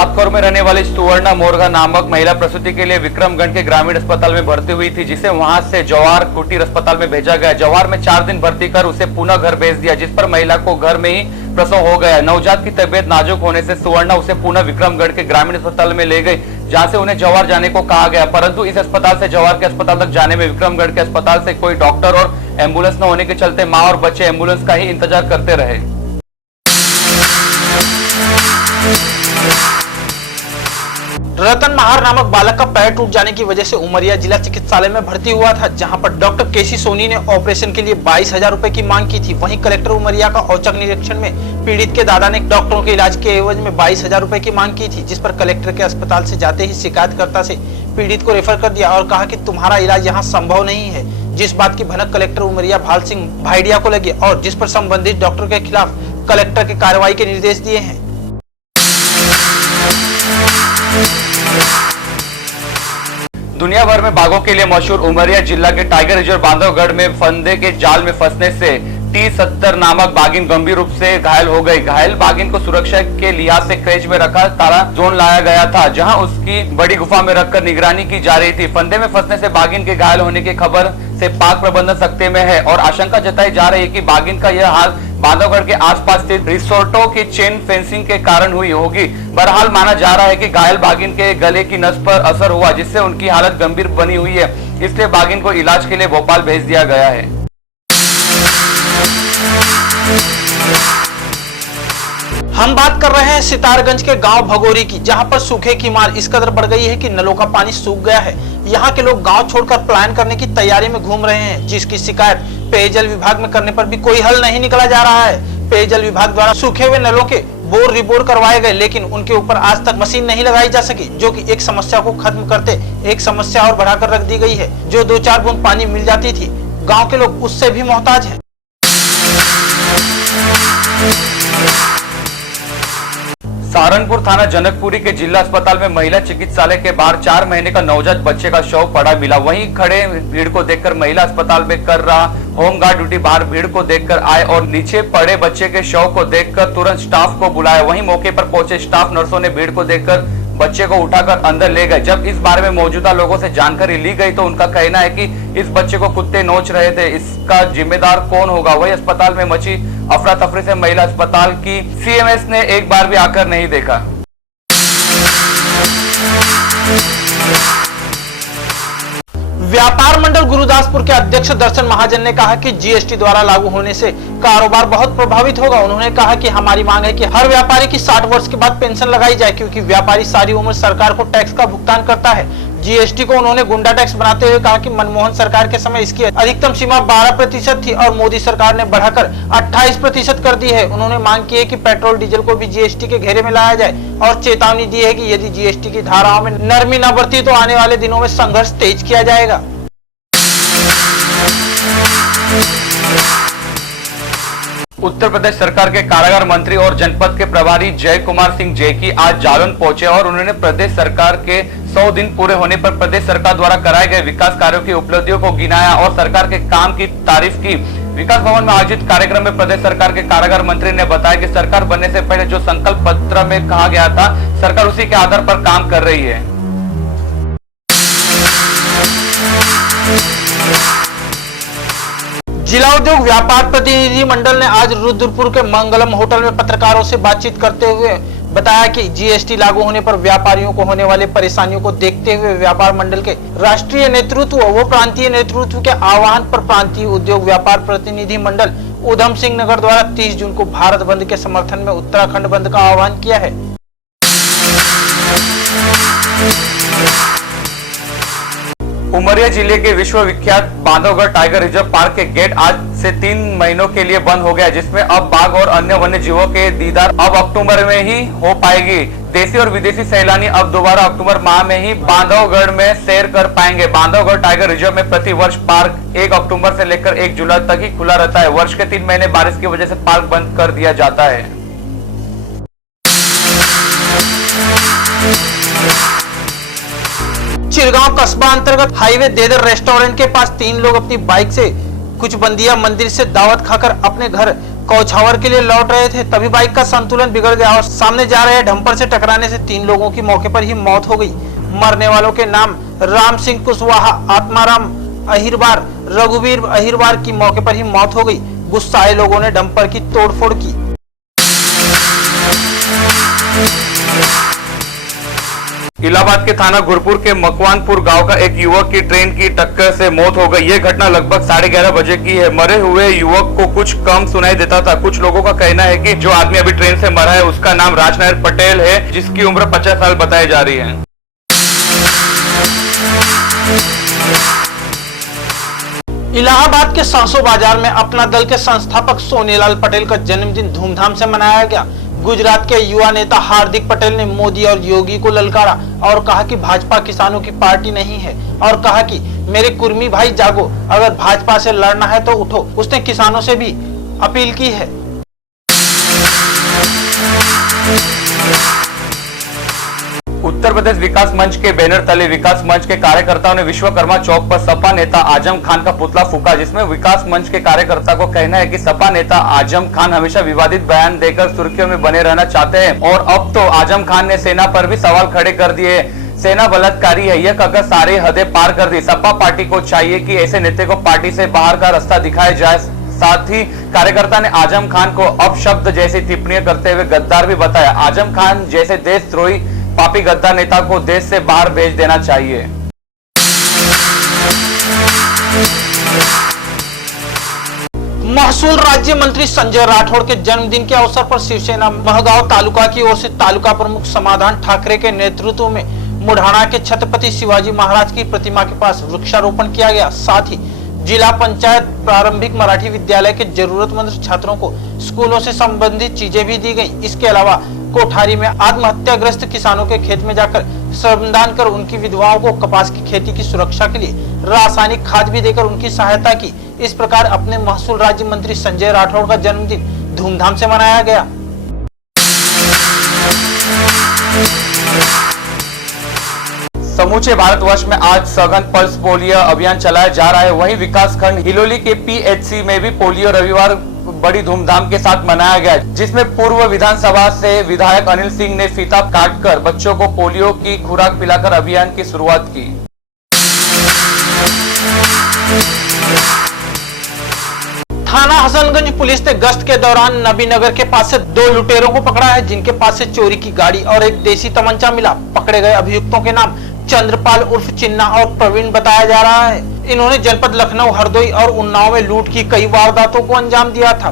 सात करोड़ में रहने वाली सुवर्णा मोरगा नामक महिला प्रसूति के लिए विक्रमगढ़ के ग्रामीण अस्पताल में भर्ती हुई थी, जिसे वहां से जवाहर कुटीर अस्पताल में भेजा गया। जवाहर में 4 दिन भर्ती कर उसे पुनः घर भेज दिया, जिस पर महिला को घर में ही प्रसव हो गया। नवजात की तबीयत नाजुक होने से सुवर्णा उसे पुनः विक्रमगढ़ के ग्रामीण अस्पताल में ले गई, जहां से उन्हें जवाहर जाने को कहा गया। परंतु इस अस्पताल से जवाहर के अस्पताल तक जाने में विक्रमगढ़ के अस्पताल से कोई डॉक्टर और एम्बुलेंस न होने के चलते मां और बच्चे एम्बुलेंस का ही इंतजार करते रहे। रतन महार नामक बालक का पैर टूट जाने की वजह से उमरिया जिला चिकित्सालय में भर्ती हुआ था, जहां पर डॉक्टर केसी सोनी ने ऑपरेशन के लिए 22,000 रुपए की मांग की थी। वहीं कलेक्टर उमरिया का औचक निरीक्षण में पीड़ित के दादा ने डॉक्टरों के इलाज के एवज में 22,000 रुपए की मांग की थी, जिस पर कलेक्टर के अस्पताल से जाते ही शिकायतकर्ता से पीड़ित को रेफर कर दिया और कहा कि तुम्हारा इलाज यहाँ संभव नहीं है। जिस बात की भनक कलेक्टर उमरिया भाल सिंह भाइडिया को लगी और जिस पर संबंधित डॉक्टर के खिलाफ कलेक्टर के कार्रवाई के निर्देश दिए हैं। दुनिया भर में बाघों के लिए मशहूर उमरिया जिला के टाइगर रिजर्व बांधवगढ़ में फंदे के जाल में फंसने से T70 नामक बाघिन गंभीर रूप से घायल हो गई। घायल बाघिन को सुरक्षा के लिहाज से क्रेच में रखा तारा जोन लाया गया था, जहां उसकी बड़ी गुफा में रखकर निगरानी की जा रही थी। फंदे में फंसने से बाघिन के घायल होने की खबर से पाक प्रबंधन सख्ते में है और आशंका जताई जा रही है कि बाघिन का यह हाल बांधवगढ़ के आसपास स्थित रिसोर्टों की चेन फेंसिंग के कारण हुई होगी। बहरहाल माना जा रहा है कि घायल बाघिन के गले की नस पर असर हुआ, जिससे उनकी हालत गंभीर बनी हुई है। इसलिए बाघिन को इलाज के लिए भोपाल भेज दिया गया है। हम बात कर रहे हैं सितारगंज के गांव भगोरी की, जहां पर सूखे की मार इस कदर बढ़ गई है कि नलों का पानी सूख गया है। यहां के लोग गांव छोड़कर पलायन करने की तैयारी में घूम रहे हैं, जिसकी शिकायत पेयजल विभाग में करने पर भी कोई हल नहीं निकला जा रहा है। पेयजल विभाग द्वारा सूखे हुए नलों के बोर रिबोर करवाए गए, लेकिन उनके ऊपर आज तक मशीन नहीं लगाई जा सकी, जो कि एक समस्या को खत्म करते एक समस्या और बढ़ाकर रख दी गई है। जो 2-4 बूंद पानी मिल जाती थी, गाँव के लोग उससे भी मोहताज है। सहारनपुर थाना जनकपुरी के जिला अस्पताल में महिला चिकित्सालय के बाहर 4 महीने का नवजात बच्चे का शव पड़ा मिला। वहीं खड़े भीड़ को देखकर महिला अस्पताल में कर रहा होमगार्ड ड्यूटी बाहर भीड़ को देखकर आए और नीचे पड़े बच्चे के शव को देखकर तुरंत स्टाफ को बुलाया। वहीं मौके पर पहुंचे स्टाफ नर्सों ने भीड़ को देखकर बच्चे को उठाकर अंदर ले गए। जब इस बारे में मौजूदा लोगों से जानकारी ली गई तो उनका कहना है कि इस बच्चे को कुत्ते नोच रहे थे, इसका जिम्मेदार कौन होगा। वही अस्पताल में मची अफरा तफरी से महिला अस्पताल की CMS ने एक बार भी आकर नहीं देखा। व्यापार मंडल गुरुदासपुर के अध्यक्ष दर्शन महाजन ने कहा कि GST द्वारा लागू होने से कारोबार बहुत प्रभावित होगा। उन्होंने कहा कि हमारी मांग है कि हर व्यापारी की 60 वर्ष के बाद पेंशन लगाई जाए, क्योंकि व्यापारी सारी उम्र सरकार को टैक्स का भुगतान करता है। GST को उन्होंने गुंडा टैक्स बनाते हुए कहा कि मनमोहन सरकार के समय इसकी अधिकतम सीमा 12% थी और मोदी सरकार ने बढ़ाकर 28% कर दी है। उन्होंने मांग की है कि पेट्रोल डीजल को भी GST के घेरे में लाया जाए और चेतावनी दी है कि यदि GST की धाराओं में नरमी न बरती तो आने वाले दिनों में संघर्ष तेज किया जाएगा। उत्तर प्रदेश सरकार के कारागार मंत्री और जनपद के प्रभारी जय कुमार सिंह जैकी आज जालौन पहुंचे और उन्होंने प्रदेश सरकार के 100 दिन पूरे होने पर प्रदेश सरकार द्वारा कराए गए विकास कार्यों की उपलब्धियों को गिनाया और सरकार के काम की तारीफ की। विकास भवन में आयोजित कार्यक्रम में प्रदेश सरकार के कारागार मंत्री ने बताया कि सरकार बनने से पहले जो संकल्प पत्र में कहा गया था, सरकार उसी के आधार पर काम कर रही है। जिला उद्योग व्यापार प्रतिनिधि मंडल ने आज रुद्रपुर के मंगलम होटल में पत्रकारों से बातचीत करते हुए बताया कि GST लागू होने पर व्यापारियों को होने वाले परेशानियों को देखते हुए व्यापार मंडल के राष्ट्रीय नेतृत्व व प्रांतीय नेतृत्व के आह्वान पर प्रांतीय उद्योग व्यापार प्रतिनिधि मंडल उधम सिंह नगर द्वारा 30 जून को भारत बंद के समर्थन में उत्तराखंड बंद का आह्वान किया है। उमरिया जिले के विश्वविख्यात बांधवगढ़ टाइगर रिजर्व पार्क के गेट आज से 3 महीनों के लिए बंद हो गया, जिसमें अब बाघ और अन्य वन्य जीवों के दीदार अब अक्टूबर में ही हो पाएगी। देशी और विदेशी सैलानी अब दोबारा अक्टूबर माह में ही बांधवगढ़ में सैर कर पाएंगे। बांधवगढ़ टाइगर रिजर्व में प्रति वर्ष पार्क 1 अक्टूबर से लेकर 1 जुलाई तक ही खुला रहता है। वर्ष के 3 महीने बारिश की वजह से पार्क बंद कर दिया जाता है। चिरगांव कस्बा अंतर्गत हाईवे देदर रेस्टोरेंट के पास 3 लोग अपनी बाइक से कुछ बंदिया मंदिर से दावत खाकर अपने घर कौछावर के लिए लौट रहे थे, तभी बाइक का संतुलन बिगड़ गया और सामने जा रहे डंपर से टकराने से 3 लोगों की मौके पर ही मौत हो गई। मरने वालों के नाम राम सिंह कुशवाहा, आत्माराम अहिरबार, रघुवीर अहिरबार की मौके पर ही मौत हो गई। गुस्साए लोगों ने डंपर की तोड़फोड़ की। इलाहाबाद के थाना गुरपुर के मकवानपुर गांव का एक युवक की ट्रेन की टक्कर से मौत हो गई। यह घटना लगभग 11:30 बजे की है। मरे हुए युवक को कुछ कम सुनाई देता था। कुछ लोगों का कहना है कि जो आदमी अभी ट्रेन से मरा है उसका नाम राजनारायण पटेल है, जिसकी उम्र 50 साल बताई जा रही है। इलाहाबाद के सांसो बाजार में अपना दल के संस्थापक सोनीलाल पटेल का जन्मदिन धूमधाम से मनाया गया। गुजरात के युवा नेता हार्दिक पटेल ने मोदी और योगी को ललकारा और कहा कि भाजपा किसानों की पार्टी नहीं है और कहा कि मेरे कुर्मी भाई जागो, अगर भाजपा से लड़ना है तो उठो। उसने किसानों से भी अपील की है। उत्तर प्रदेश विकास मंच के बैनर तले विकास मंच के कार्यकर्ताओं ने विश्वकर्मा चौक पर सपा नेता आजम खान का पुतला फूका, जिसमें विकास मंच के कार्यकर्ता को कहना है कि सपा नेता आजम खान हमेशा विवादित बयान देकर सुर्खियों में बने रहना चाहते हैं और अब तो आजम खान ने सेना पर भी सवाल खड़े कर दिए। सेना बलात्कारी है, यह कहकर सारे हदें पार कर दी। सपा पार्टी को चाहिए कि ऐसे नेता को पार्टी से बाहर का रास्ता दिखाया जाए। साथ ही कार्यकर्ता ने आजम खान को अपशब्द जैसी टिप्पणियां करते हुए गद्दार भी बताया। आजम खान जैसे देशद्रोही पापी गद्दार नेता को देश से बाहर भेज देना चाहिए। महसूल राज्य मंत्री संजय राठौड़ के जन्मदिन के अवसर पर शिवसेना महगांव तालुका की ओर से तालुका प्रमुख समाधान ठाकरे के नेतृत्व में मुढ़ाना के छत्रपति शिवाजी महाराज की प्रतिमा के पास वृक्षारोपण किया गया। साथ ही जिला पंचायत प्रारंभिक मराठी विद्यालय के जरूरतमंद छात्रों को स्कूलों से संबंधित चीजें भी दी गई। इसके अलावा कोठारी में आत्महत्याग्रस्त किसानों के खेत में जाकर श्रमदान कर उनकी विधवाओं को कपास की खेती की सुरक्षा के लिए रासायनिक खाद भी देकर उनकी सहायता की। इस प्रकार अपने महसूल राज्य मंत्री संजय राठौड़ का जन्मदिन धूमधाम से मनाया गया। समूचे भारतवर्ष में आज सघन पल्स पोलियो अभियान चलाया जा रहा है। वहीं विकासखंड हिलोली के पीएचसी में भी पोलियो रविवार बड़ी धूमधाम के साथ मनाया गया, जिसमें पूर्व विधानसभा से विधायक अनिल सिंह ने फीता काटकर बच्चों को पोलियो की खुराक पिलाकर अभियान की शुरुआत की। थाना हसनगंज पुलिस ने गश्त के दौरान नबीनगर के पास से 2 लुटेरों को पकड़ा है, जिनके पास से चोरी की गाड़ी और एक देसी तमंचा मिला। पकड़े गए अभियुक्तों के नाम चंद्रपाल उर्फ चिन्ना और प्रवीण बताया जा रहा है। इन्होंने जनपद लखनऊ, हरदोई और उन्नाव में लूट की कई वारदातों को अंजाम दिया था।